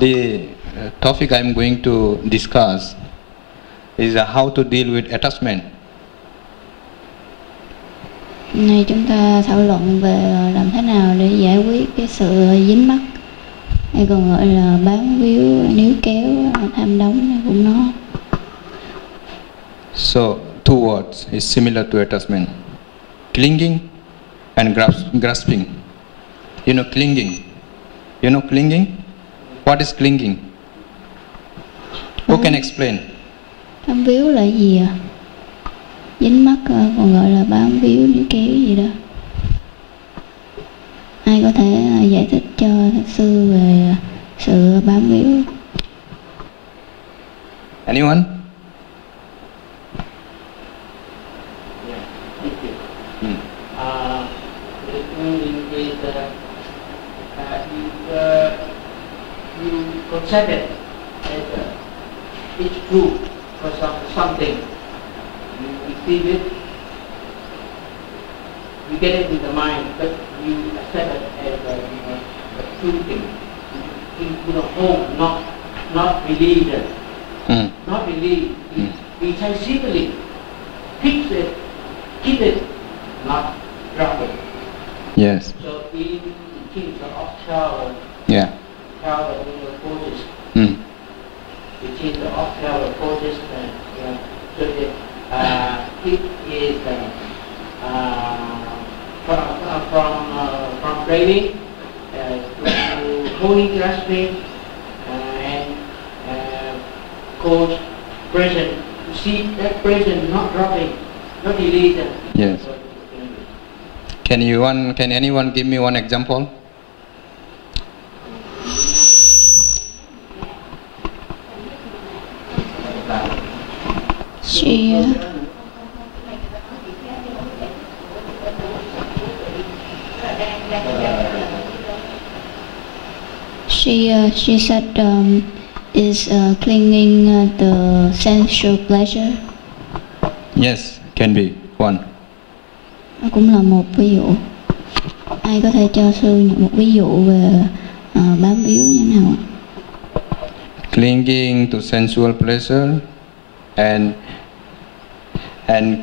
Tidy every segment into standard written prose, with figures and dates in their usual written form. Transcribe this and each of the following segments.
The topic I'm going to discuss is how to deal with attachment. Này chúng ta thảo luận về làm thế nào để giải quyết cái sự dính mắc, hay còn gọi là bám víu, níu kéo, tham đắm của nó. So two words is similar to attachment: clinging and grasping. You know clinging? You know clinging? What is clinging? Who can explain? Bám víu là gì à? Dính mắc còn gọi là bám víu, níu kéo gì đó. Ai có thể giải thích cho Thầy sư về sự bám víu? Anyone? You concept it as it's true for something. You receive it, you get it in the mind, but you accept it as a true thing. You hold, not believe it. Not believe. We sensibly fix it, keep it, not drop it. Yes. So in terms of shower, shower poses. Which is the off-shower poses, so that it is from training to holding, grasping, and coach present. You see that present, not dropping, not deleting. Yes. Can anyone give me one example? She said is clinging the sensual pleasure. Yes, can be one. Cũng là một ví dụ. Ai có thể cho sư một ví dụ về bám víu như thế nào ạ? Clinging to sensual pleasure and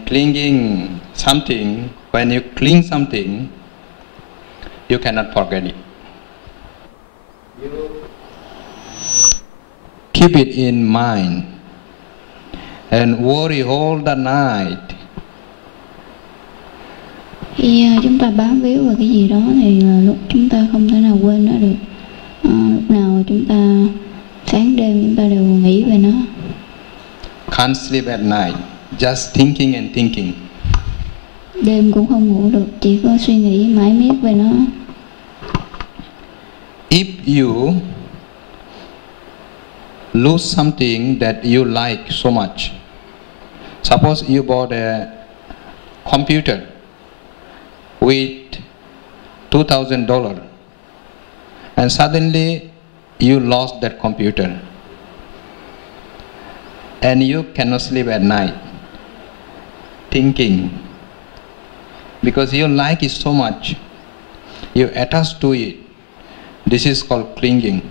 clinging something. When you cling something, you cannot forget it. You keep it in mind and worry all the night. Khi chúng ta bám víu vào cái gì đó thì lúc chúng ta không thể nào quên nó được. Lúc nào chúng ta sáng đêm chúng ta đều nghĩ về nó. Can't sleep at night, just thinking and thinking. Đêm cũng không ngủ được, chỉ có suy nghĩ mãi miết về nó. If you lose something that you like so much, suppose you bought a computer with $2,000 and suddenly you lost that computer and you cannot sleep at night thinking, because you like it so much, you attach to it. This is called clinging.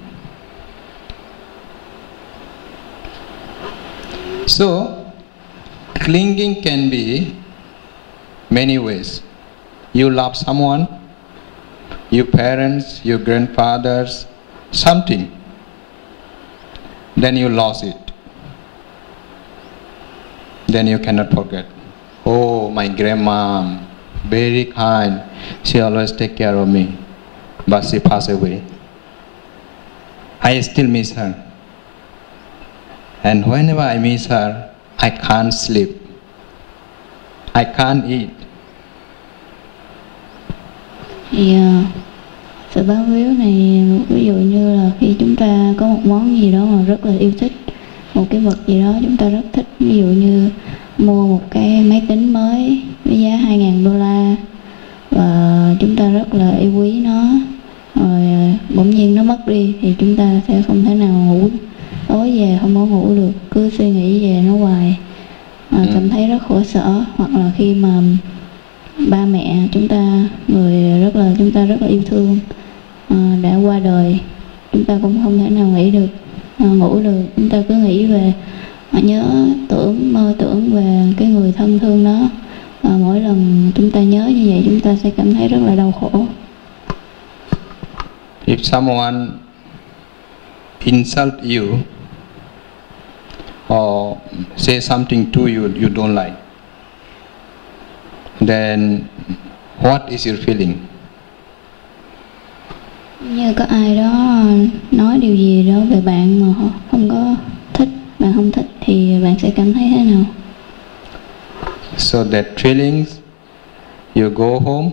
So clinging can be many ways. You love someone, your parents, your grandfathers, something, then you lost it. Then you cannot forget. Oh, my grandma, very kind, she always take care of me, but she passed away. I still miss her. And whenever I miss her, I can't sleep. I can't eat. Thì sự bám víu này ví dụ như là khi chúng ta có một món gì đó mà rất là yêu thích, một cái vật gì đó chúng ta rất thích, ví dụ như mua một cái máy tính mới với giá $2.000 và chúng ta rất là yêu quý nó, rồi bỗng nhiên nó mất đi thì chúng ta sẽ không thể nào ngủ, tối về không có ngủ được, cứ suy nghĩ về nó hoài, cảm thấy rất khổ sở. Hoặc là khi mà ba mẹ chúng ta, chúng ta rất là yêu thương đã qua đời, chúng ta cũng không thể nào nghĩ được, ngủ được. Chúng ta cứ nghĩ về, nhớ tưởng, mơ tưởng về cái người thân thương đó. Và mỗi lần chúng ta nhớ như vậy, chúng ta sẽ cảm thấy rất là đau khổ. If someone insult you or say something to you you don't like, then what is your feeling? Như có ai đó nói điều gì đó về bạn mà họ không có thích, bạn không thích, thì bạn sẽ cảm thấy thế nào? So that feelings, you go home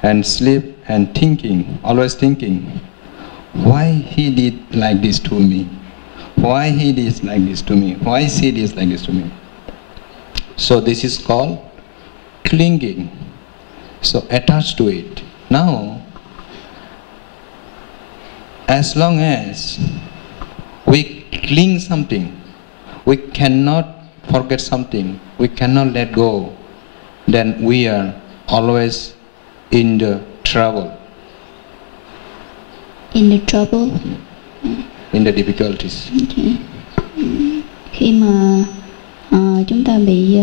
and sleep and thinking, always thinking, why he did like this to me? Why he did like this to me? Why she did like this to me? So this is called clinging. So attached to it. Now, as long as we cling something, we cannot forget something, we cannot let go, then we are always in the trouble. In the trouble? In the difficulties. Okay. Khi mà chúng ta bị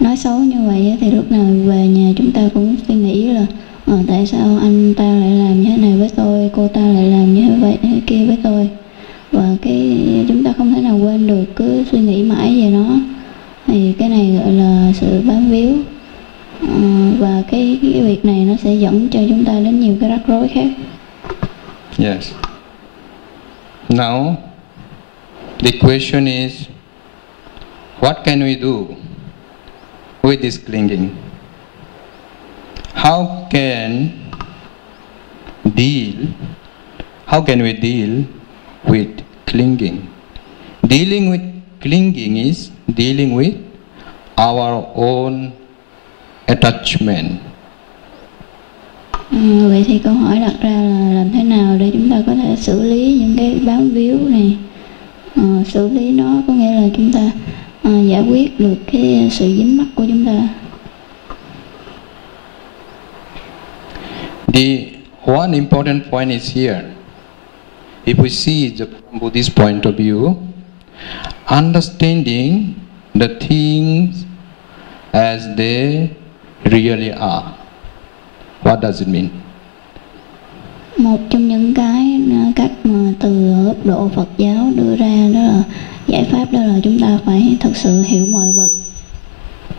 nói xấu như vậy thì lúc nào về nhà chúng ta cũng suy nghĩ là tại sao anh ta lại làm như thế này với tôi, cô ta lại làm như vậy thế kia với tôi. Và cái chúng ta không thể nào quên được, cứ suy nghĩ mãi về nó. Thì cái này gọi là sự bám víu. Và cái việc này nó sẽ dẫn cho chúng ta đến nhiều cái rắc rối khác. Yes. Now, the question is, what can we do with this clinging? How can we deal with clinging? Dealing with clinging is dealing with our own attachment. Vậy thì câu hỏi đặt ra là làm thế nào để chúng ta có thể xử lý những cái bám víu này? Xử lý nó có nghĩa là chúng ta giải quyết được cái sự dính mắc của chúng ta. The one important point is here. If we see the Buddhist point of view, understanding the things as they really are. What does it mean? Một trong những cái cách mà từ góc độ Phật giáo đưa ra đó là giải pháp, đó là chúng ta phải thực sự hiểu mọi vật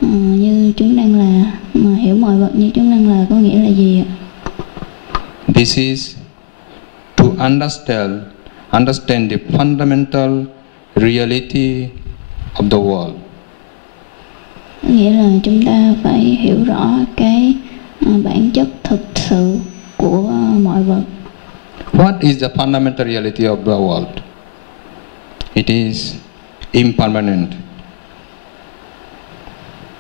như chúng đang là. Mà hiểu mọi vật như chúng đang là có nghĩa là gì ạ? This is to understand the fundamental reality of the world. Nghĩa là chúng ta phải hiểu rõ cái bản chất thực sự của mọi vật. What is the fundamental reality of the world? It is impermanent.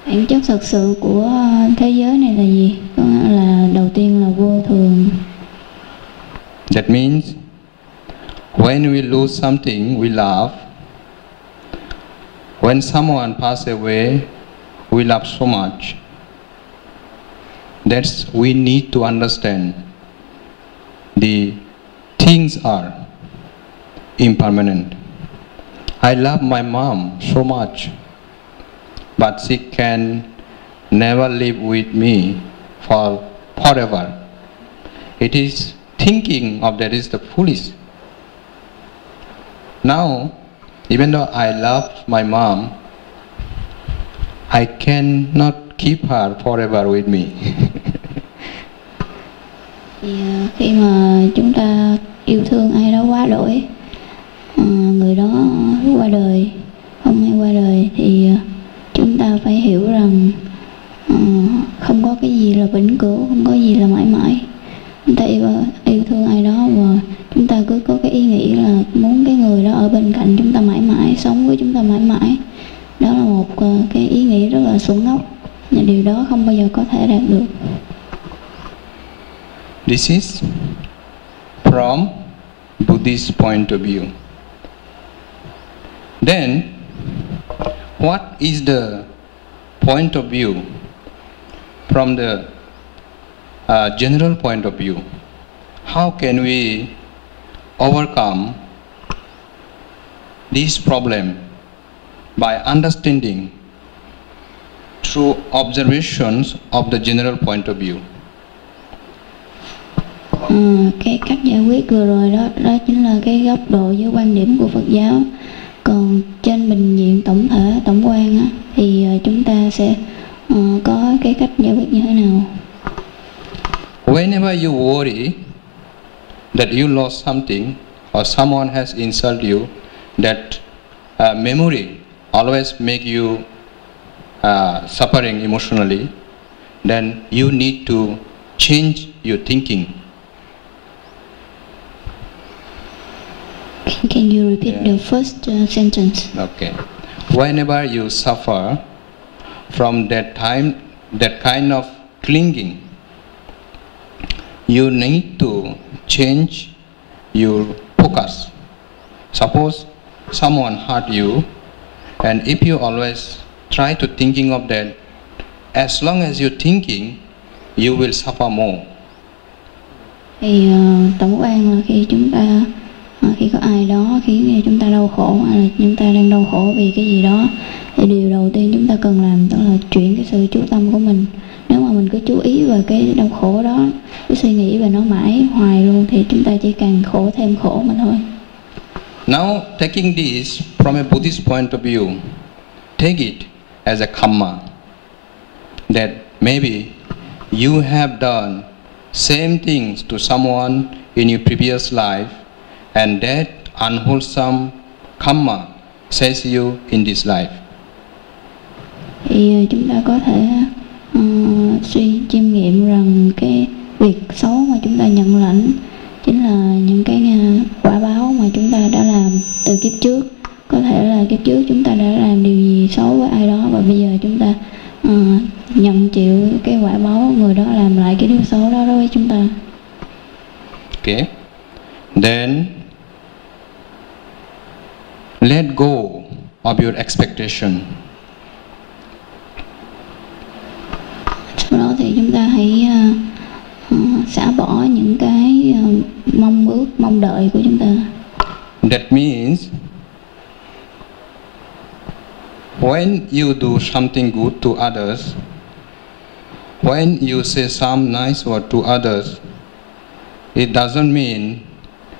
Bản chất thực sự của thế giới này là gì? Có nghĩa là đầu tiên là vô thường. That means when we lose something we love, when someone passes away, we love so much. That's we need to understand. The things are impermanent. I love my mom so much, but she can never live with me forever. It is thinking of that is the foolish. Now, even though I love my mom, I cannot keep her forever with me. Thì khi mà chúng ta yêu thương ai đó quá đỗi, người đó qua đời, không ai qua đời, thì chúng ta phải hiểu rằng không có cái gì là vĩnh cửu, không có gì là mãi mãi. Chúng ta yêu thương ai đó và chúng ta cứ có cái ý nghĩ là muốn cái người đó ở bên cạnh chúng ta mãi mãi, sống với chúng ta mãi mãi. Đó là một cái ý nghĩ rất là xuẩn ngốc, và điều đó không bao giờ có thể đạt được. This is from Buddhist point of view. Then, what is the point of view from the general point of view? How can we overcome this problem by understanding through observations of the general point of view. Cái cách giải quyết vừa rồi đó chính là cái góc độ với quan điểm của Phật giáo. Còn trên bình diện tổng thể, tổng quan á, thì chúng ta sẽ có cái cách giải quyết như thế nào? Whenever you worry that you lost something or someone has insulted you, that memory always make you suffering emotionally, then you need to change your thinking. Can you repeat the first sentence? Okay. Whenever you suffer from that kind of clinging, you need to change your focus. Suppose someone hurt you, and if you always try to thinking of that, as long as you're thinking, you will suffer more. Thì tổng quan là khi có ai đó khiến chúng ta đau khổ, hay là chúng ta đang đau khổ vì cái gì đó, thì điều đầu tiên chúng ta cần làm đó là chuyển cái sự chú tâm của mình. Nếu mà mình cứ chú ý vào cái đau khổ đó, cứ suy nghĩ về nó mãi hoài luôn, thì chúng ta chỉ càng khổ thêm khổ mà thôi. Now, taking this from a Buddhist point of view, take it as a karma, that maybe you have done same things to someone in your previous life, and that unwholesome karma says you in this life. Thì chúng ta có thể suy chiêm nghiệm rằng cái việc xấu mà chúng ta nhận lãnh chính là những cái quả báo mà chúng ta đã làm từ kiếp trước. Có thể là kiếp trước chúng ta đã làm điều gì xấu với ai đó, và bây giờ chúng ta nhận chịu cái quả báo người đó làm lại cái điều xấu đó đối với chúng ta. Okay. Then let go of your expectation. Sau đó thì chúng ta hãy xả bỏ những cái mong ước, mong đợi của chúng ta. That means when you do something good to others, when you say some nice word to others, it doesn't mean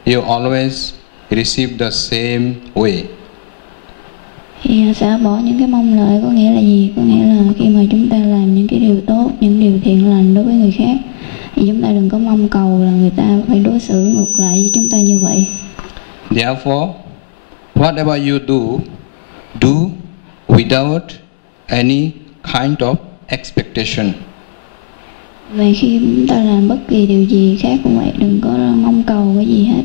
you always receive the same way. Thì xả bỏ những cái mong lợi có nghĩa là gì? Có nghĩa là khi mà chúng ta làm những cái điều tốt, những điều thiện lành đối với người khác, thì chúng ta đừng có mong cầu là người ta phải đối xử ngược lại với chúng ta như vậy. Therefore, whatever you do without any kind of expectation. Vậy khi chúng ta làm bất kỳ điều gì khác cũng vậy, đừng có mong cầu cái gì hết.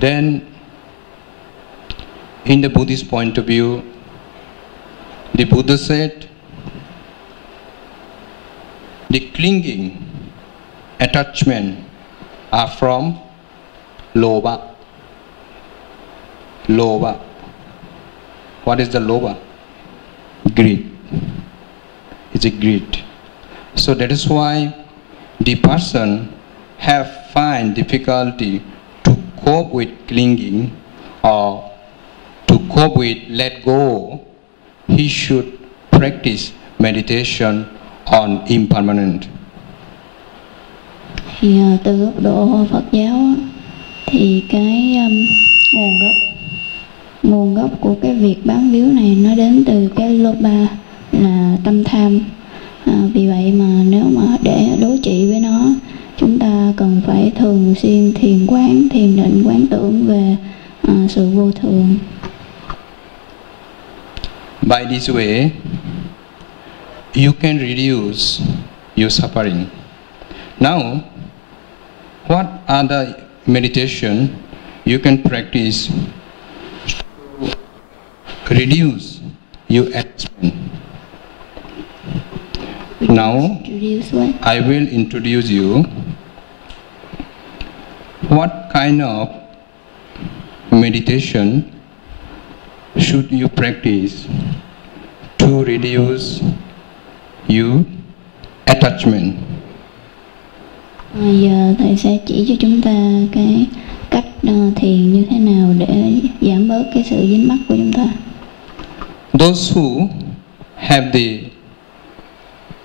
Then, in the Buddhist point of view, the Buddha said, the clinging, attachment are from lobha. Lobha. What is the lobha? Greed. It's a greed. So that is why the person find difficulty to cope with clinging or to cope with let go. He should practice meditation on impermanent. Thì từ góc độ Phật giáo thì cái nguồn gốc của cái việc bám víu này nó đến từ cái lobha, là tâm tham. Vì vậy mà nếu mà để đối trị với nó, chúng ta cần phải thường xuyên thiền quán, thiền định, quán tưởng về sự vô thường. By this way, you can reduce your suffering. Now, what other meditation you can practice to reduce your attachment? Now, I will introduce you what kind of meditation should you practice to reduce your attachment. Giờ thầy sẽ chỉ cho chúng ta cái cách thiền như thế nào để giảm bớt cái sự dính mắc của chúng ta. Those who have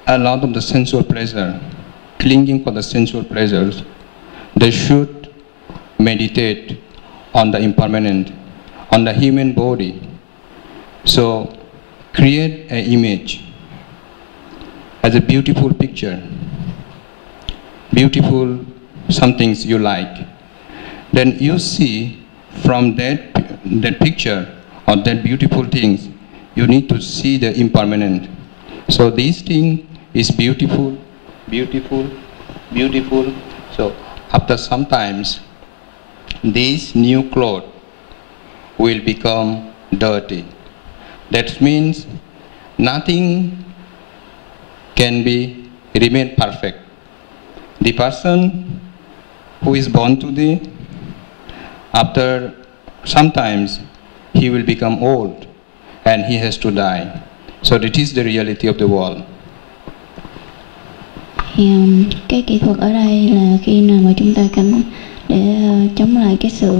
a lot of the sensual pleasure, clinging for the sensual pleasures, they should meditate on the impermanent, on the human body. So create an image as a beautiful picture, beautiful some things you like. Then you see from that picture or that beautiful things, you need to see the impermanent. So this thing is beautiful, beautiful, beautiful. So after sometimes, this new cloth will become dirty. That means nothing can remain perfect. The person who is born today, after sometimes he will become old and he has to die. So that is the reality of the world. Cái kỹ thuật ở đây là khi nào mà chúng ta để chống lại cái sự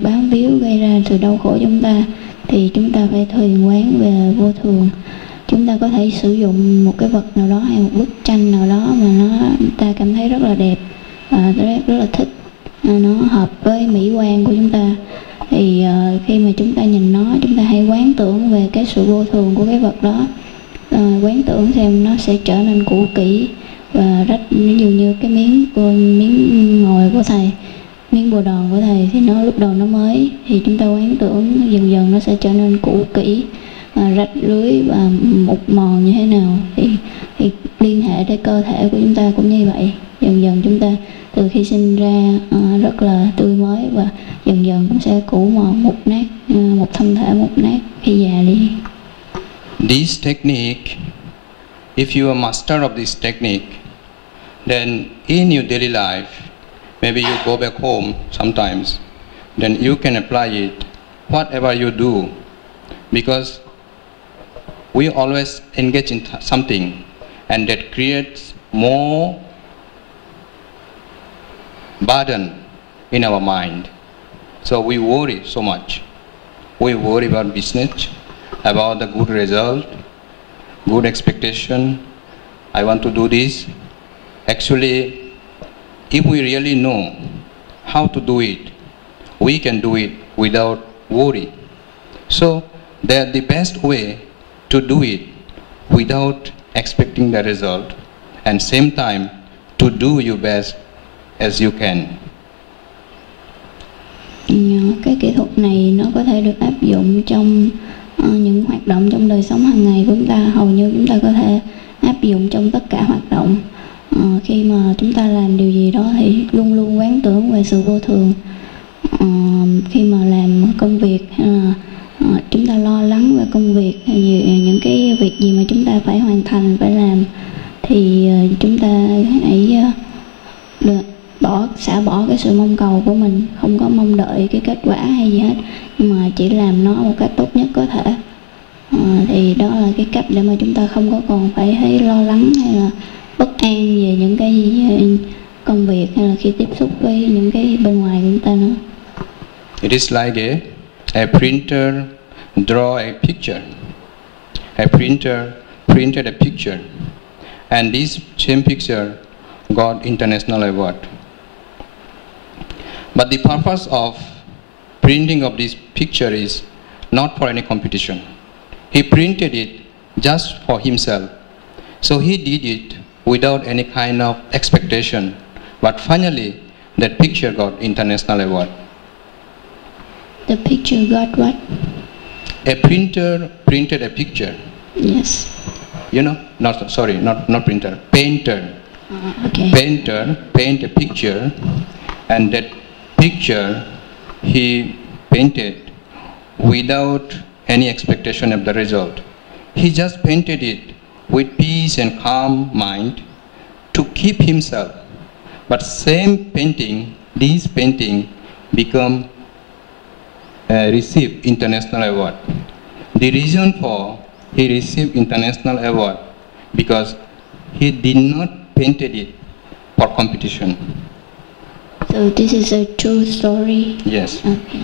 bám víu gây ra sự đau khổ chúng ta, thì chúng ta phải thiền quán về vô thường. Chúng ta có thể sử dụng một cái vật nào đó hay một bức tranh nào đó mà ta cảm thấy rất là đẹp và rất là thích, nó hợp với mỹ quan của chúng ta. Thì khi mà chúng ta nhìn nó, chúng ta hãy quán tưởng về cái sự vô thường của cái vật đó, quán tưởng xem nó sẽ trở nên cũ kỹ và rách. Ví dụ như cái miếng ngồi của thầy, miếng bồ đòn của thầy thì nó lúc đầu nó mới, thì chúng ta quán tưởng dần dần nó sẽ trở nên cũ kỹ, rách rưới và mục mòn như thế nào. Thì liên hệ tới cơ thể của chúng ta cũng như vậy. Dần dần chúng ta từ khi sinh ra rất là tươi mới và dần dần cũng sẽ cũ mòn, mục nát, một thân thể mục nát khi già đi. This technique, if you are master of this technique, then in your daily life, maybe you go back home sometimes, then you can apply it whatever you do, because we always engage in something and that creates more burden in our mind. So we worry so much. We worry about business, about the good result, good expectation. I want to do this. Actually, if we really know how to do it, we can do it without worry. So the best way to do it without expecting the result, and same time to do your best as you can. Cái kỹ thuật này nó có thể được áp dụng trong những hoạt động trong đời sống hàng ngày của chúng ta. Hầu như chúng ta có thể áp dụng trong tất cả hoạt động. Khi mà chúng ta làm điều gì đó thì luôn luôn quán tưởng về sự vô thường. Khi mà làm công việc, chúng ta lo lắng về công việc, những cái việc gì mà chúng ta phải hoàn thành, phải làm, thì chúng ta hãy xả bỏ cái sự mong cầu của mình, không có mong đợi cái kết quả hay gì hết, nhưng mà chỉ làm nó một cách tốt nhất có thể. Thì đó là cái cách để mà chúng ta không có còn phải thấy lo lắng hay là bất an về những cái công việc hay là khi tiếp xúc với những cái bên ngoài của chúng ta nữa. It is like a printer draw a picture. A printer printed a picture, and this same picture got international award. But the purpose of printing of this picture is not for any competition. He printed it just for himself. So he did it without any kind of expectation. But finally, that picture got international award. The picture got what? A printer printed a picture. Yes. You know, not printer, painter. Okay. Painter paint a picture, and that picture he painted without any expectation of the result. He just painted it with peace and calm mind to keep himself. But same painting, this painting become received international award. The reason for he received international award because he did not painted it for competition. So this is a true story. Yes. Okay.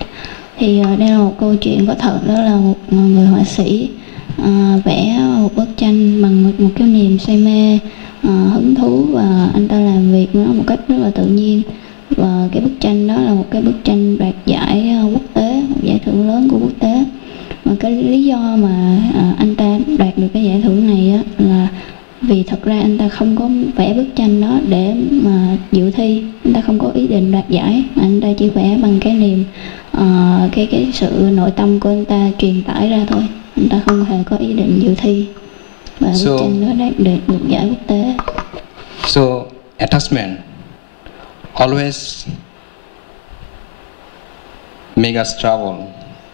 Thì đây là một câu chuyện có thật, đó là một người họa sĩ vẽ một bức tranh bằng một cái niềm say mê, hứng thú, và anh ta làm việc nó một cách rất là tự nhiên, và cái bức tranh đó là một cái bức tranh đoạt giải quốc tế, một giải thưởng lớn của quốc tế. Và cái lý do mà anh ta đoạt được cái giải thưởng này á, là vì thật ra anh ta không có vẽ bức tranh đó để mà dự thi, anh ta không có ý định đoạt giải, mà anh ta chỉ vẽ bằng cái niềm cái sự nội tâm của anh ta truyền tải ra thôi. Anh ta không hề có ý định dự thi, và bức tranh đó đạt được giải quốc tế. So attachment always make us trouble,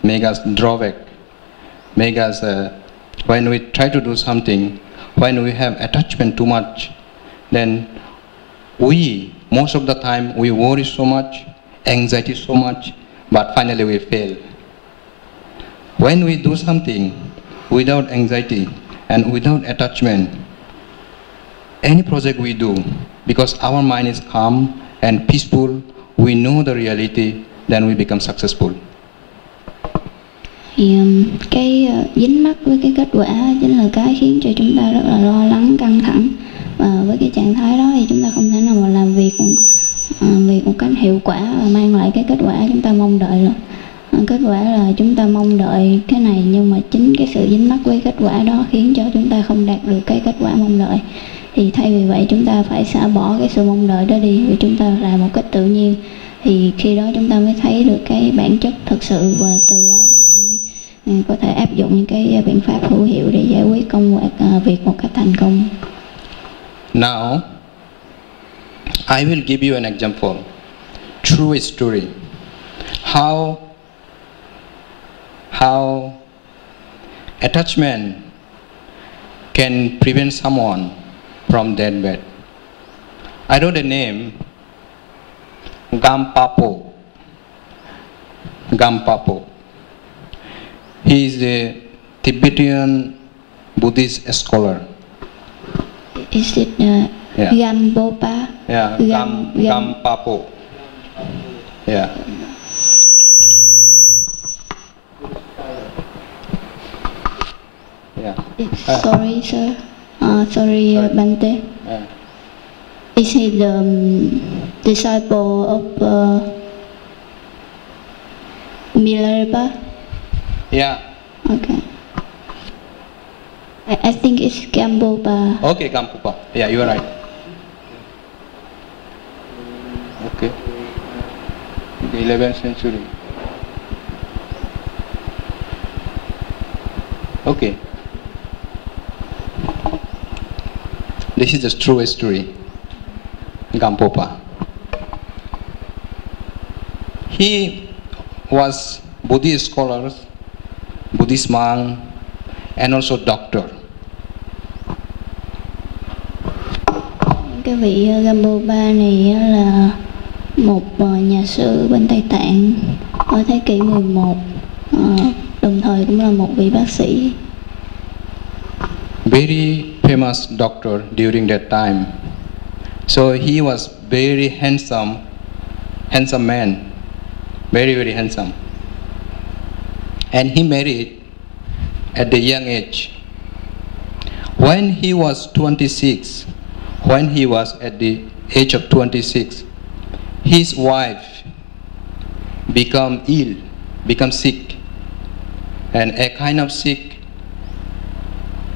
make us drawback, make us when we try to do something, when we have attachment too much, then most of the time we worry so much, anxiety so much, but finally we fail. When we do something without anxiety and without attachment, any project we do, because our mind is calm and peaceful, we know the reality, then we become successful. Thì cái dính mắc với cái kết quả chính là cái khiến cho chúng ta rất là lo lắng, căng thẳng, và với cái trạng thái đó thì chúng ta không thể nào mà làm việc một cách hiệu quả và mang lại cái kết quả chúng ta mong đợi được. Kết quả là chúng ta mong đợi cái này, nhưng mà chính cái sự dính mắc với kết quả đó khiến cho chúng ta không đạt được cái kết quả mong đợi. Thì thay vì vậy chúng ta phải xả bỏ cái sự mong đợi đó đi, vì chúng ta làm một cách tự nhiên, thì khi đó chúng ta mới thấy được cái bản chất thực sự, và từ đó chúng ta mới có thể áp dụng những cái biện pháp hữu hiệu để giải quyết việc một cách thành công. Now, I will give you an example, true story, how attachment can prevent someone from deathbed. I know the name Gampapo. He is a Tibetan Buddhist scholar. Is it Gampopa? Yeah, Gampapo. Yeah. Yeah. Sorry, sir. Sorry, Bante. Is he the disciple of Milarepa? Yeah. Okay. I think it's Gampopa. Okay, Gampopa. Yeah, you are right. Okay. The 11th century. Okay. This is the true story. Gampopa. He was Buddhist scholar, Buddhist monk, and also doctor. Cái vị Gampopa này là một nhà sư bên Tây Tạng ở thế kỷ 11, đồng thời cũng là một vị bác sĩ. Very famous doctor during that time. So he was very handsome man, very, very handsome. And he married at the young age. When he was at the age of 26, his wife become sick, and a kind of sick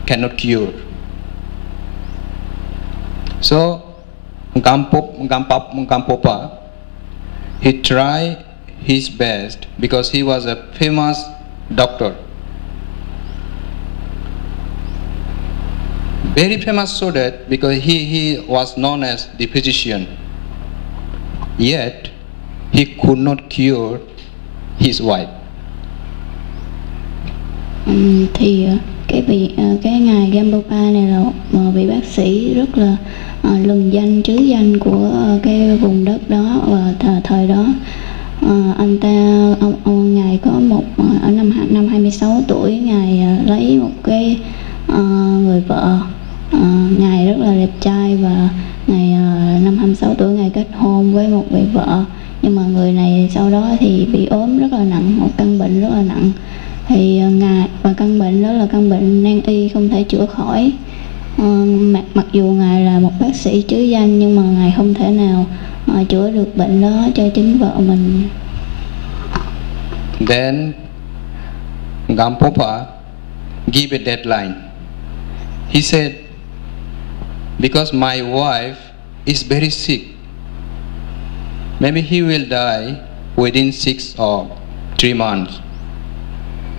cannot cure. So Gampopa, he tried his best, because he was a famous doctor. Very famous so that because he was known as the physician. Yet he could not cure his wife. Thì cái ngài Gampopa này là một vị bác sĩ rất là lừng danh, trứ danh của cái vùng đất đó, và thời đó ngài có ở năm 26 tuổi, ngài lấy một cái người vợ, ngài rất là đẹp trai, và ngài năm 26 căn bệnh đó là căn bệnh nan y không thể chữa khỏi. Mặc dù ngài là một bác sĩ chứ danh nhưng mà ngài không thể nào chữa được bệnh đó cho chính vợ mình. Then Gampopa give a deadline. He said, because my wife is very sick, maybe he will die within 6 or 3 months.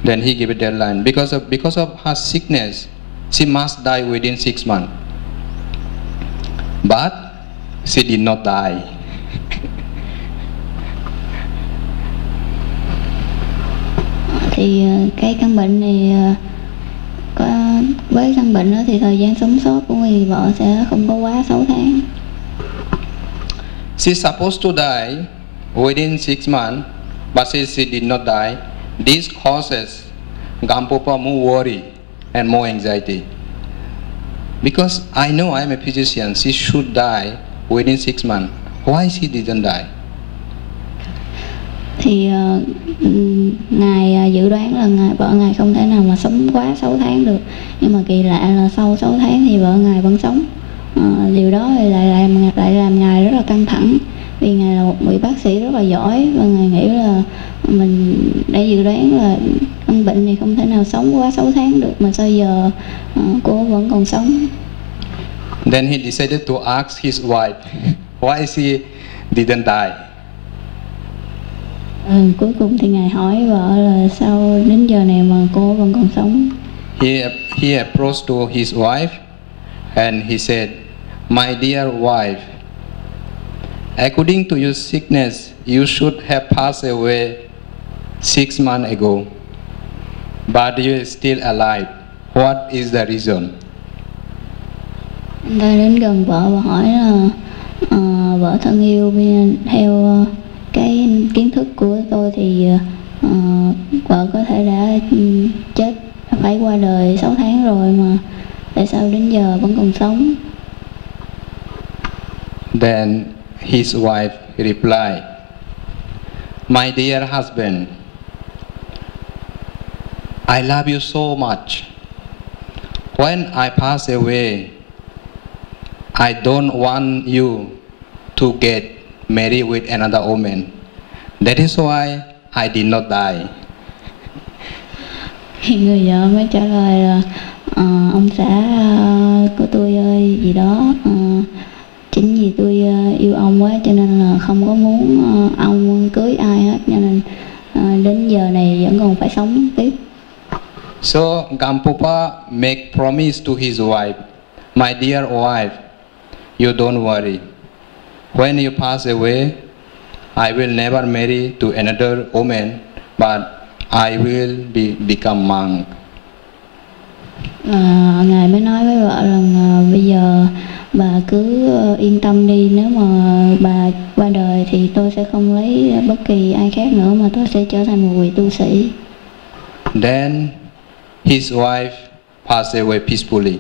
Then he gave a deadline. Because of her sickness, she must die within 6 months. But she did not die. Thì cái căn bệnh này với căn bệnh đó thì thời gian sống sót của người vợ sẽ không có quá 6 tháng. She's supposed to die within 6 months, but since she did not die, this causes Gampopa more worry and more anxiety. Because I know I'm a physician, she should die within 6 months. Why she didn't die? Thì ngài dự đoán là vợ ngài không thể nào mà sống quá 6 tháng được. Nhưng mà kỳ lạ là sau 6 tháng thì vợ ngài vẫn sống. Điều đó thì lại làm ngài rất là căng thẳng. Vì ngài là một vị bác sĩ rất là giỏi và ngài nghĩ là mình đã dự đoán là căn bệnh này không thể nào sống quá 6 tháng được, mà sao giờ cô vẫn còn sống. Then he decided to ask his wife why she didn't die. Cuối cùng thì ngài hỏi vợ là sao đến giờ này mà cô vẫn còn sống. He approached to his wife and he said, "My dear wife, according to your sickness, you should have passed away 6 months ago, but you are still alive. What is the reason?" Anh ta đến gần vợ và hỏi là vợ thân yêu, theo cái kiến thức của tôi thì vợ có thể đã chết, phải qua đời 6 tháng rồi mà tại sao đến giờ vẫn còn sống. Then his wife replied, "My dear husband, I love you so much. When I pass away, I don't want you to get married with another woman. That is why I did not die." Thì người vợ mới trả lời là ông xã của tôi ơi gì đó, chính vì tôi yêu ông quá cho nên là không có muốn ông cưới ai hết, cho nên đến giờ này vẫn còn phải sống tiếp. So Gampopa make promise to his wife, "My dear wife, you don't worry. When you pass away, I will never marry to another woman, but I will become monk." Ngài mới nói với vợ rằng bây giờ bà cứ yên tâm đi, nếu mà bà qua đời thì tôi sẽ không lấy bất kỳ ai khác nữa mà tôi sẽ trở thành một vị tu sĩ. Then his wife passed away peacefully.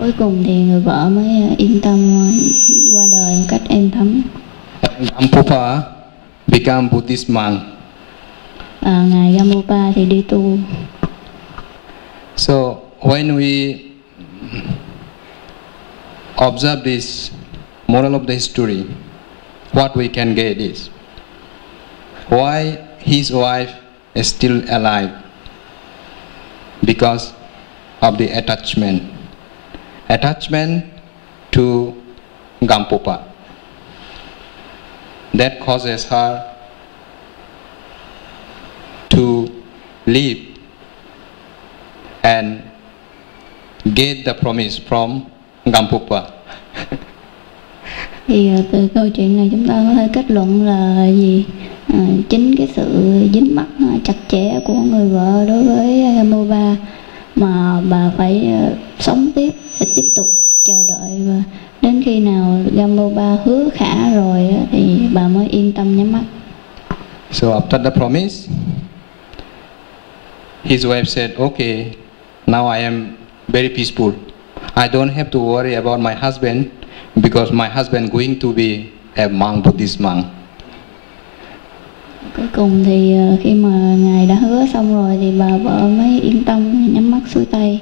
Cuối cùng thì người vợ mới yên tâm qua đời một cách êm thấm. Gampopa became Buddhist monk. Ngài Gampopa thì đi tu. So when we observe this moral of the story, what we can get is why his wife is still alive? Because of the attachment to Gampopa. That causes her to live and get the promise from Gampopa. Thì từ câu chuyện này chúng ta có thể kết luận là gì? Chính cái sự dính mắc chặt chẽ của người vợ đối với Gampopa mà bà phải sống tiếp, phải tiếp tục chờ đợi, và đến khi nào Gampopa hứa khả rồi thì bà mới yên tâm nhắm mắt. So after the promise, his wife said, "Okay, now I am very peaceful. I don't have to worry about my husband because my husband going to be a monk, Buddhist monk." Cuối cùng thì khi mà ngài đã hứa xong rồi thì bà vợ mới yên tâm nhắm mắt xuôi tay,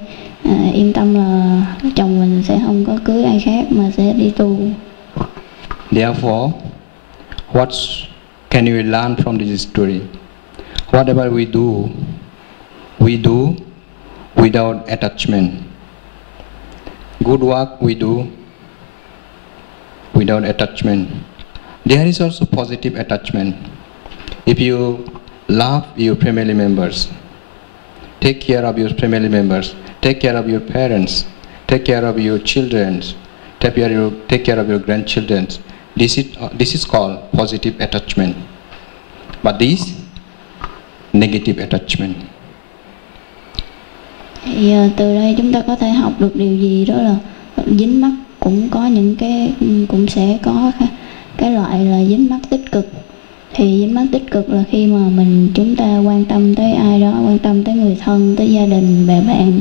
yên tâm là chồng mình sẽ không có cưới ai khác mà sẽ đi tu. Therefore, what can we learn from this story? Whatever we do without attachment. Good work we do without attachment. There is also positive attachment. If you love your family members, take care of your family members, take care of your parents, take care of your children, take care of your grandchildren, this is called positive attachment. But this negative attachment. Thì từ đây chúng ta có thể học được điều gì, đó là dính mắc cũng có những cái, cũng sẽ có cái loại là dính mắc tích cực. Thì dính mắc tích cực là khi mà chúng ta quan tâm tới ai đó, quan tâm tới người thân, tới gia đình, bè bạn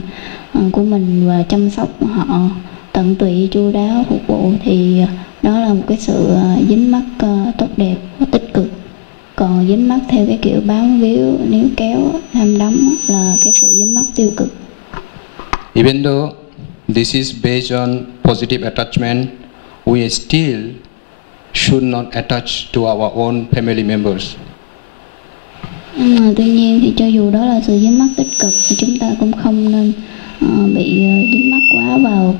của mình và chăm sóc họ tận tụy, chu đáo, phục vụ, thì đó là một cái sự dính mắc tốt đẹp, tích cực. Còn dính mắc theo cái kiểu bám víu, níu kéo, tham đắm là cái sự dính mắc tiêu cực. Even though this is based on positive attachment, we still should not attach to our own family members. Nhưng mà tuy nhiên thì cho dù đó là sự dính mắc tích cực thì chúng ta cũng không nên bị dính mắc quá vào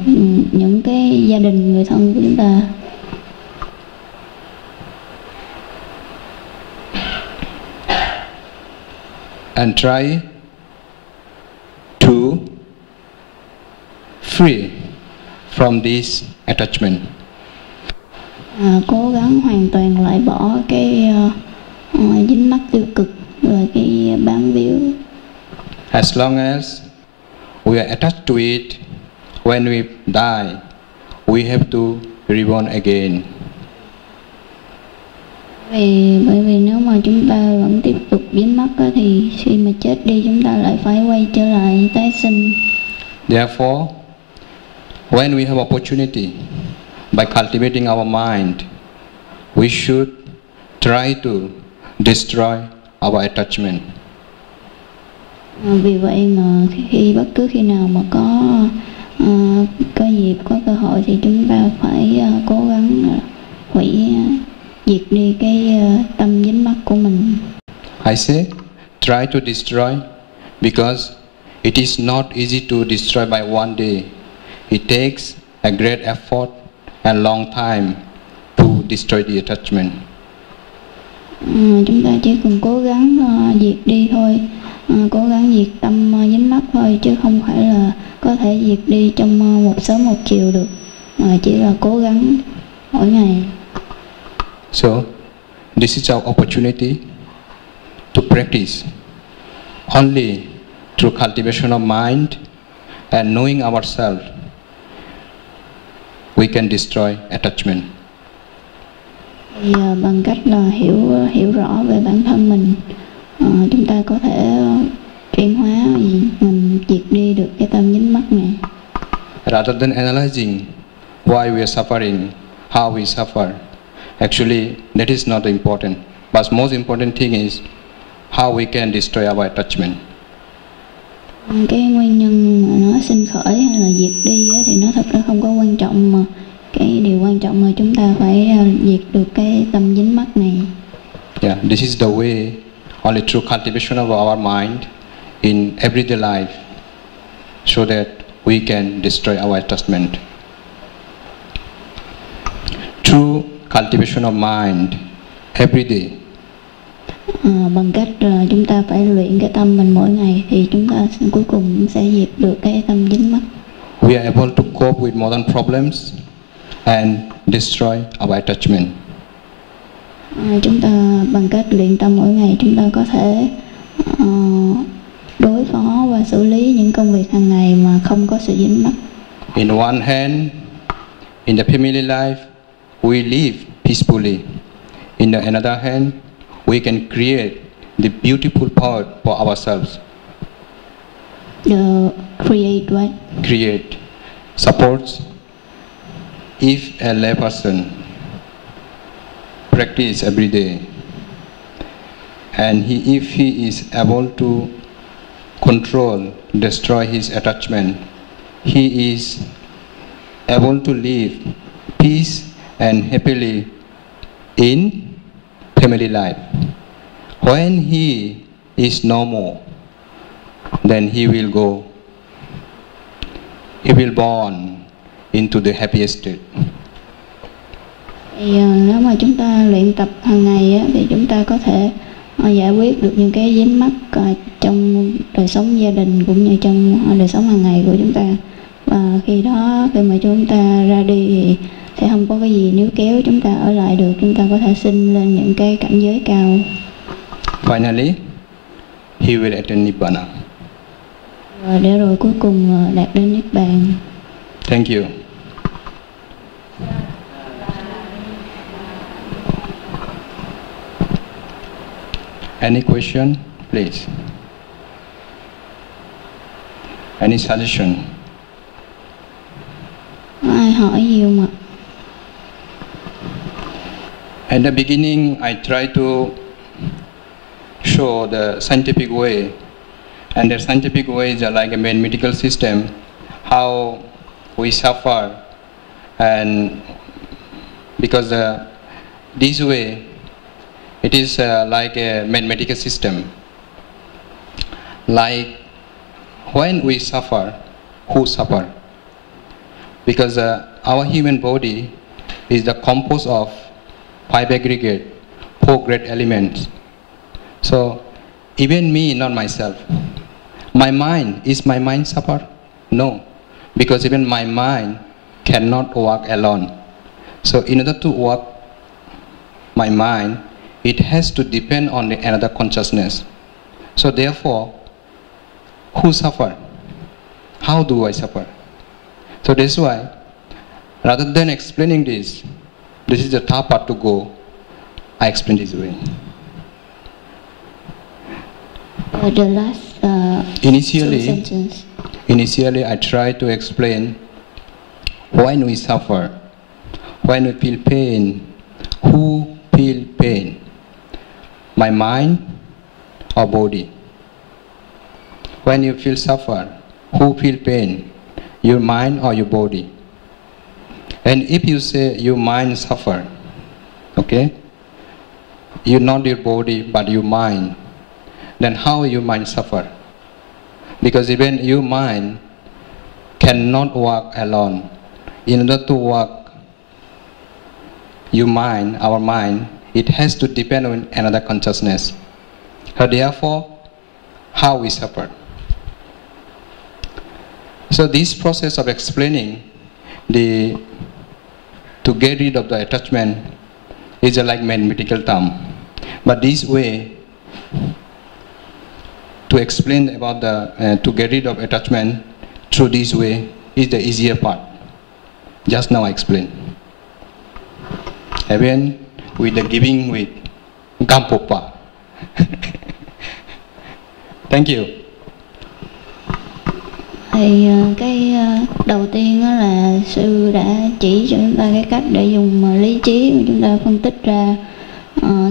những cái gia đình, người thân của chúng ta. And try to free from this attachment. Cố gắng hoàn toàn loại bỏ cái dính mắc tiêu cực và cái bám víu. As long as we are attached to it, when we die, we have to reborn again. Bởi vì nếu mà chúng ta vẫn tiếp tục dính mắc thì khi mà chết đi chúng ta lại phải quay trở lại tái sinh. Therefore, when we have opportunity, by cultivating our mind, we should try to destroy our attachment. Vì vậy mà bất cứ khi nào mà có dịp, có cơ hội thì chúng ta phải cố gắng diệt đi cái tâm dính mắc của mình. I say try to destroy because it is not easy to destroy by one day. It takes a great effort and long time to destroy the attachment. Chúng ta chỉ cần cố gắng diệt đi thôi, cố gắng diệt tâm dính mắc thôi, chứ không phải là có thể diệt đi trong một sớm một chiều được, mà chỉ là cố gắng mỗi ngày. So, this is our opportunity to practice. Only through cultivation of mind and knowing ourselves, we can destroy attachment. Thì bằng cách là hiểu rõ về bản thân mình, chúng ta có thể chuyển hóa, mình diệt đi được cái tâm dính mắc này. Rather than analyzing why we are suffering, how we suffer, actually that is not important. But most important thing is how we can destroy our attachment. Cái nguyên nhân mà nó sinh khởi hay là diệt đi thì nó thật ra không có quan trọng, mà cái điều quan trọng là chúng ta phải diệt được cái tâm dính mắc này. Yeah, this is the way, only through cultivation of our mind in everyday life, so that we can destroy our attachment. Through cultivation of mind every day. Bằng cách chúng ta phải luyện cái tâm mình mỗi ngày thì chúng ta cuối cùng sẽ diệt được cái tâm dính mắc. We are able to cope with modern problems and destroy our attachment. Chúng ta bằng cách luyện tâm mỗi ngày chúng ta có thể đối phó và xử lý những công việc hàng ngày mà không có sự dính mắc. In one hand, in the family life, we live peacefully. In the another hand, we can create the beautiful path for ourselves. Create what? Create, support. If a lay person practice every day, and if he is able to control, destroy his attachment, he is able to live peace and happily in family life. When he is no more, then he will born into the happiest state. Thì nếu mà chúng ta luyện tập hàng ngày á, thì chúng ta có thể giải quyết được những cái dính mắc trong đời sống gia đình cũng như trong đời sống hàng ngày của chúng ta. Và khi mà chúng ta ra đi thì sẽ không có cái gì níu kéo chúng ta ở lại được, chúng ta có thể sinh lên những cái cảnh giới cao. Finally, he will attain Nibbana. Và để rồi cuối cùng đạt đến Niết Bàn. Thank you. Any question, please? Any suggestion? Ai hỏi gì không ạ? At the beginning, I try to show the scientific way, and the scientific way is like a mathematical system, how we suffer, and because this way, it is like a mathematical system. Like when we suffer, who suffer? Because our human body is the composed of 5 aggregate, 4 great elements. So even me, not myself. My mind, is my mind suffer? No, because even my mind cannot work alone. So in order to work my mind, it has to depend on another consciousness. So therefore, who suffer? How do I suffer? So that's why, rather than explaining this is the tough part to go, I explain this way. The last Initially, I try to explain when we suffer, when we feel pain, who feel pain? My mind or body? When you feel suffer, who feel pain? Your mind or your body? And if you say your mind suffer, okay, you not your body but your mind, then how your mind suffer? Because even your mind cannot work alone. In order to work your mind, our mind, it has to depend on another consciousness. So therefore, how we suffer? So this process of explaining to get rid of the attachment is like mathematical term. But this way, to explain about to get rid of attachment through this way is the easier part. Just now I explained. Even with the giving with Gampopa. Thank you. Thì cái đầu tiên đó là sư đã chỉ cho chúng ta cái cách để dùng lý trí của chúng ta phân tích ra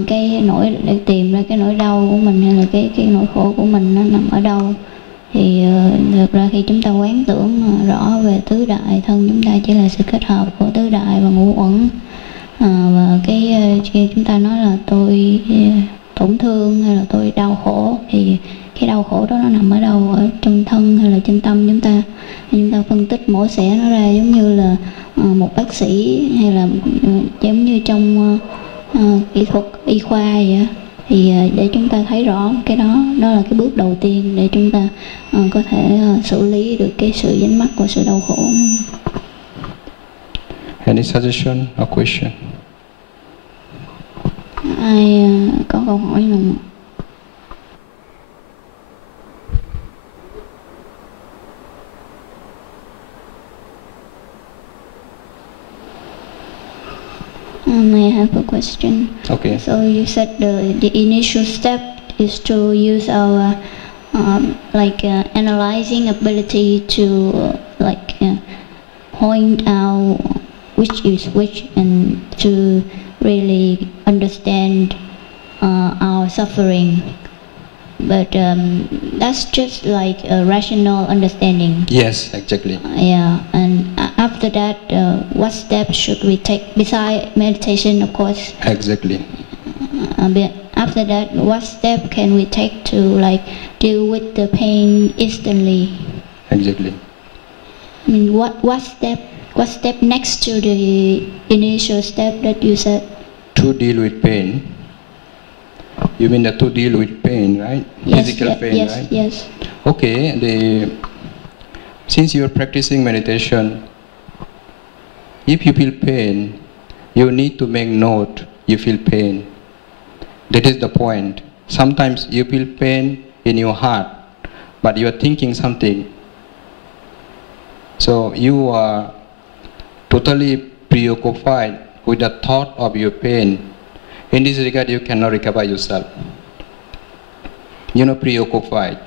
cái nỗi, để tìm ra cái nỗi đau của mình hay là cái nỗi khổ của mình nó nằm ở đâu. Thì thực ra khi chúng ta quán tưởng rõ về tứ đại, thân chúng ta chỉ là sự kết hợp của tứ đại và ngũ uẩn. Và khi chúng ta nói là tôi tổn thương hay là tôi đau khổ, thì cái đau khổ đó nó nằm ở đâu, ở trong thân hay là trên tâm chúng ta. Chúng ta phân tích mổ xẻ nó ra giống như là một bác sĩ, hay là giống như trong kỹ thuật y khoa vậy đó. Thì để chúng ta thấy rõ cái đó là cái bước đầu tiên để chúng ta có thể xử lý được cái sự dính mắc và sự đau khổ. Any suggestion or question? Ai có câu hỏi nào? May I have a question? Okay. So you said the initial step is to use our analyzing ability to point out which is which, and to really understand our suffering. But that's just like a rational understanding. Yes, exactly. Yeah, and after that, what steps should we take besides meditation, of course? Exactly. But after that, what step can we take to like deal with the pain instantly? Exactly. I mean, what step next to the initial step that you said? To deal with pain. You mean that to deal with pain, right? Yes, Physical pain, yes, right? yes. Okay. Since you are practicing meditation, if you feel pain, you need to make note you feel pain. That is the point. Sometimes you feel pain in your heart, but you are thinking something. So you are totally preoccupied with the thought of your pain. In this regard, you cannot recover yourself. Preoccupied.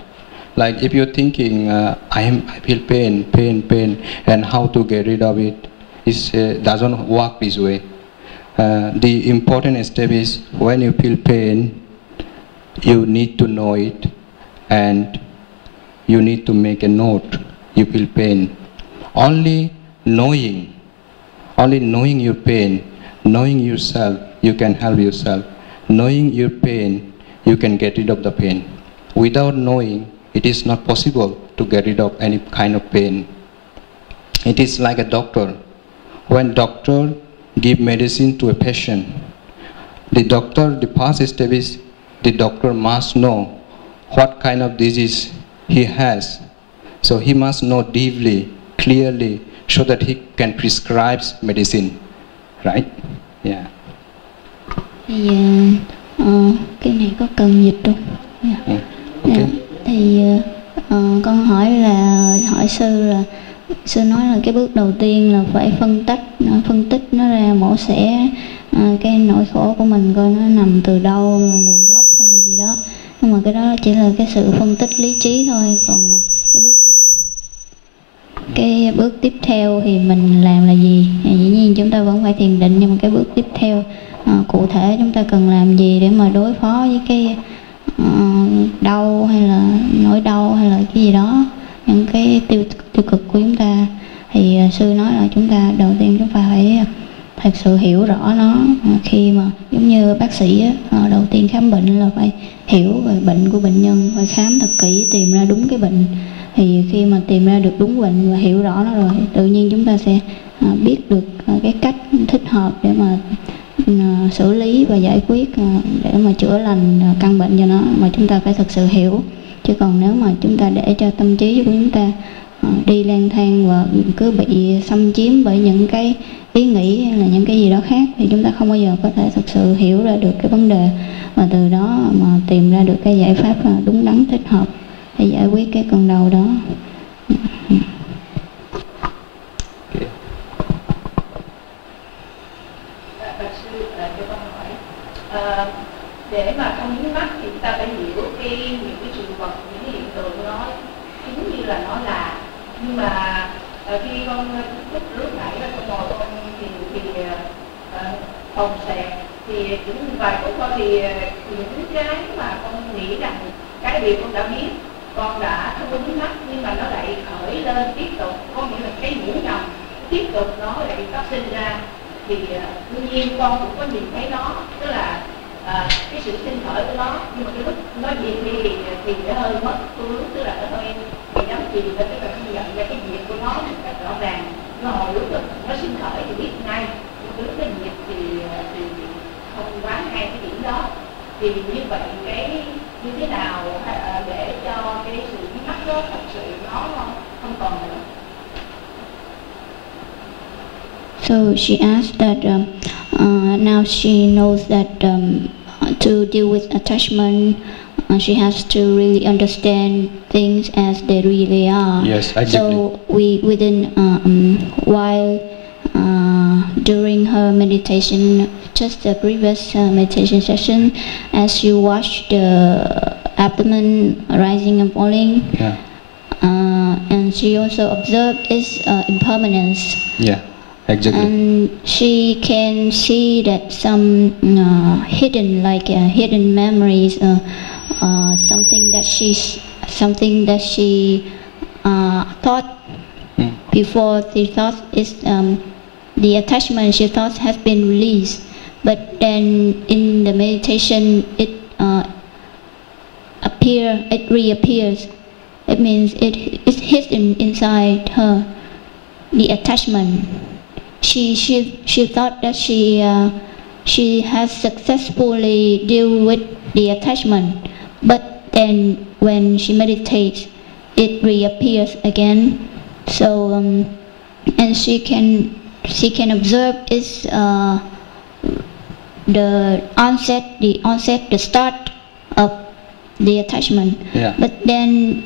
Like if you're thinking, I feel pain, and how to get rid of it, it doesn't work this way. The important step is when you feel pain, you need to know it, and you need to make a note. You feel pain. Only knowing your pain, knowing yourself, you can help yourself. Knowing your pain, you can get rid of the pain. Without knowing, it is not possible to get rid of any kind of pain. It is like a doctor. When doctor give medicine to a patient, the first step is the doctor must know what kind of disease he has. So he must know deeply, clearly, so that he can prescribe medicine, right? Yeah. Thì cái này có cần dịch không? Yeah. Okay. Thì con hỏi sư nói là cái bước đầu tiên là phải phân tích nó ra, mổ xẻ cái nỗi khổ của mình coi nó nằm từ đâu, là nguồn gốc hay là gì đó. Nhưng mà cái đó chỉ là cái sự phân tích lý trí thôi, còn cái bước tiếp theo thì mình làm là gì? Dĩ nhiên chúng ta vẫn phải thiền định, nhưng mà cái bước tiếp theo cụ thể chúng ta cần làm gì để mà đối phó với cái đau hay là nỗi đau hay là cái gì đó, những cái tiêu cực của chúng ta. Thì sư nói là chúng ta đầu tiên chúng ta phải thật sự hiểu rõ nó. Khi mà giống như bác sĩ đầu tiên khám bệnh là phải hiểu về bệnh của bệnh nhân, phải khám thật kỹ, tìm ra đúng cái bệnh. Thì khi mà tìm ra được đúng bệnh và hiểu rõ nó rồi, tự nhiên chúng ta sẽ biết được cái cách thích hợp để mà xử lý và giải quyết, để mà chữa lành căn bệnh cho nó. Mà chúng ta phải thực sự hiểu. Chứ còn nếu mà chúng ta để cho tâm trí của chúng ta đi lang thang và cứ bị xâm chiếm bởi những cái ý nghĩ hay là những cái gì đó khác, thì chúng ta không bao giờ có thể thực sự hiểu ra được cái vấn đề, và từ đó mà tìm ra được cái giải pháp đúng đắn thích hợp để giải quyết cái cơn đau đó. Để mà không dính mắc thì chúng ta phải hiểu những cái sự vật, những cái hiện tượng của nó giống như là nó là. Nhưng mà khi con lúc nãy là con ngồi con thì phòng xẹt thì cũng vài phút thôi thì những cái mà con nghĩ rằng cái điều con đã biết, con đã không có dính mắc, nhưng mà nó lại khởi lên tiếp tục, có nghĩa là cái ngủ nhầm tiếp tục nó lại phát sinh ra. Thì đương nhiên con cũng có nhìn thấy nó, tức là cái sự sinh khởi của nó, nhưng mà cái lúc nó diệt đi thì nó hơi mất hướng, tức là nó hơi bị đắm chìm, tức là không nhận ra cái diệt của nó một cách rõ ràng. Nó hồi lúc nó sinh khởi thì biết ngay, nhưng cái lúc nó diệt thì không quá ngay cái điểm đó. Thì như vậy cái như thế nào để cho cái sự dính mắc đó thật sự nó không còn nữa? So she asked that now she knows that to deal with attachment, she has to really understand things as they really are. Yes, exactly. So while during her meditation, just the previous meditation session, as you watch the abdomen rising and falling, yeah. And she also observed its impermanence. Yeah. Exactly. And she can see that some hidden, like hidden memories, something that she thought before. She thought is the attachment she thought has been released, but then in the meditation it reappears. It means it's hidden inside her, the attachment. She thought that she has successfully dealt with the attachment, but then when she meditates, it reappears again. So and she can observe its the start of the attachment. Yeah. But then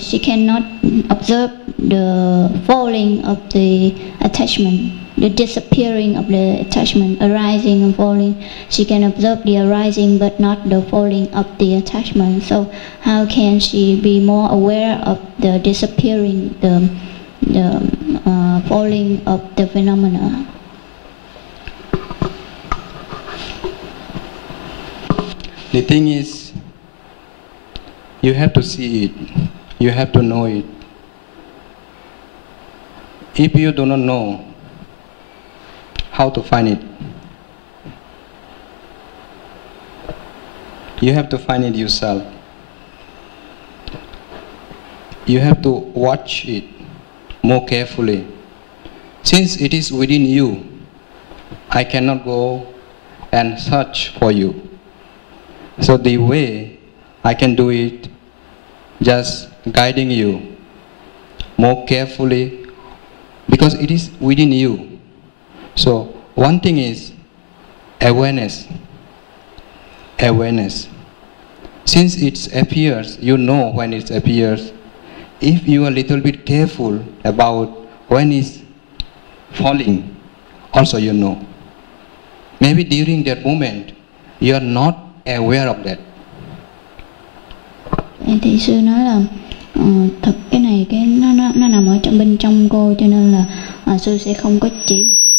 she cannot observe the falling of the attachment, the disappearing of the attachment, arising and falling. She can observe the arising but not the falling of the attachment. So how can she be more aware of the disappearing, the falling of the phenomena? The thing is, you have to see it, you have to know it. If you do not know how to find it, you have to find it yourself. You have to watch it more carefully. Since it is within you, I cannot go and search for you. So the way I can do it, just guiding you more carefully, because it is within you. So one thing is awareness. Awareness. Since it appears, you know when it appears. If you are a little bit careful about when it's falling, also you know. Maybe during that moment, you are not aware of that. Thì sư nói là thật cái này nó nằm ở bên trong cô, cho nên là sư sẽ không có chỉ một cách,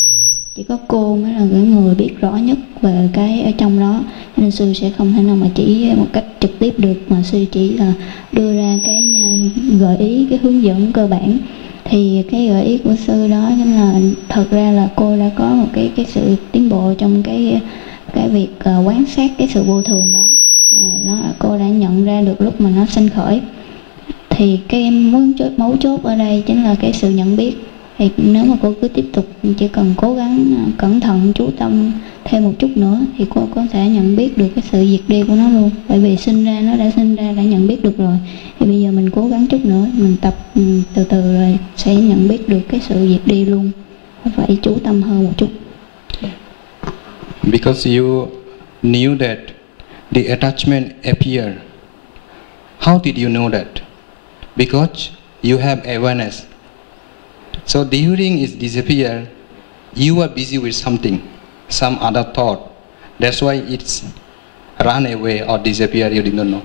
chỉ có cô mới là cái người biết rõ nhất về cái ở trong đó, cho nên sư sẽ không thể nào mà chỉ một cách trực tiếp được, mà sư chỉ là đưa ra cái gợi ý, cái hướng dẫn cơ bản. Thì cái gợi ý của sư đó chính là thật ra là cô đã có một cái sự tiến bộ trong cái việc quan sát cái sự vô thường đó. Cô đã nhận ra được lúc mà nó sinh khởi. Thì cái mấu chốt ở đây chính là cái sự nhận biết. Thì nếu mà cô cứ tiếp tục chỉ cần cố gắng cẩn thận chú tâm thêm một chút nữa thì cô có thể nhận biết được cái sự diệt đi của nó luôn. Bởi vì nó đã sinh ra đã nhận biết được rồi. Thì bây giờ mình cố gắng chút nữa, mình tập từ từ rồi sẽ nhận biết được cái sự diệt đi luôn. Phải chú tâm hơn một chút. Because you knew that the attachment appeared. How did you know that? Because you have awareness. So during it disappear, you are busy with something, some other thought. That's why it's run away or disappear, you did not know.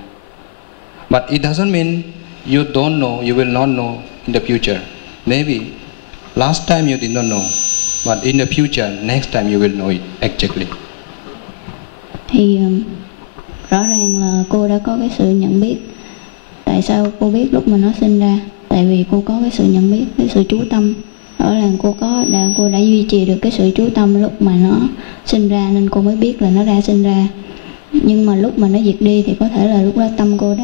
But it doesn't mean you don't know, you will not know in the future. Maybe last time you did not know, but in the future, next time you will know it exactly. Thì rõ ràng là cô đã có cái sự nhận biết. Tại sao cô biết lúc mà nó sinh ra? Tại vì cô có cái sự nhận biết, cái sự chú tâm. Rõ ràng cô đã duy trì được cái sự chú tâm lúc mà nó sinh ra, nên cô mới biết là nó đã sinh ra. Nhưng mà lúc mà nó diệt đi thì có thể là lúc đó tâm cô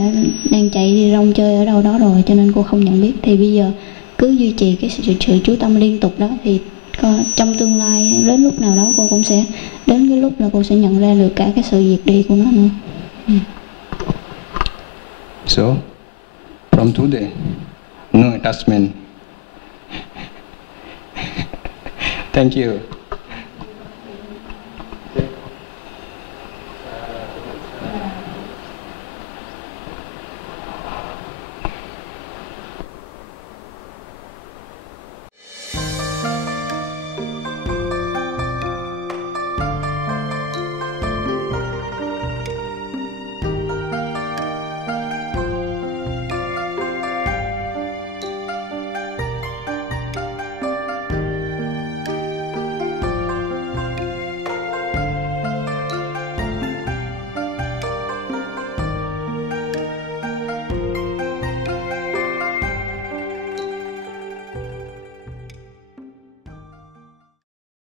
đang chạy đi rong chơi ở đâu đó rồi, cho nên cô không nhận biết. Thì bây giờ cứ duy trì cái sự chú tâm liên tục đó, thì trong tương lai đến lúc nào đó cô cũng sẽ đến cái lúc là cô sẽ nhận ra được cả cái sự diệt đi của nó nữa. So, from today, no attachment. Thank you.